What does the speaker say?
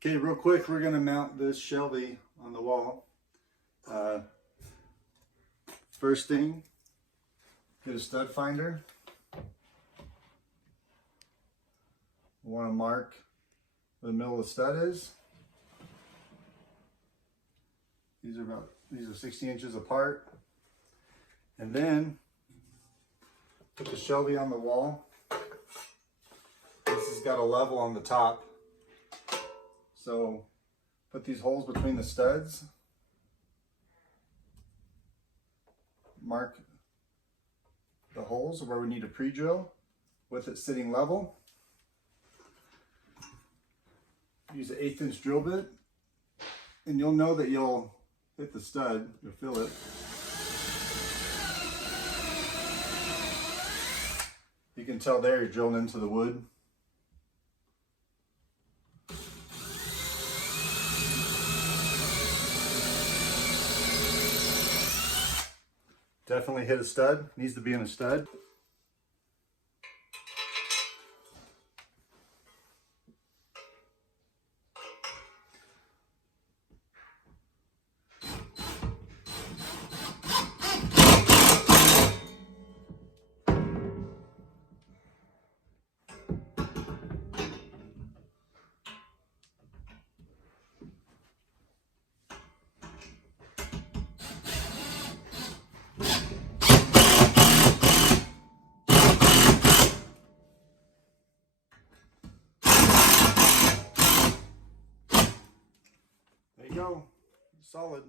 Okay, real quick, we're gonna mount this Shelvie on the wall. First thing, get a stud finder. We want to mark where the middle of the stud is. These are 60 inches apart. And then put the Shelvie on the wall. This has got a level on the top. So put these holes between the studs. Mark the holes where we need to pre-drill with it sitting level. Use an 1/8 inch drill bit, and you'll know that you'll hit the stud, you'll feel it. You can tell there you're drilling into the wood. Definitely hit a stud, needs to be in a stud. There you go, solid.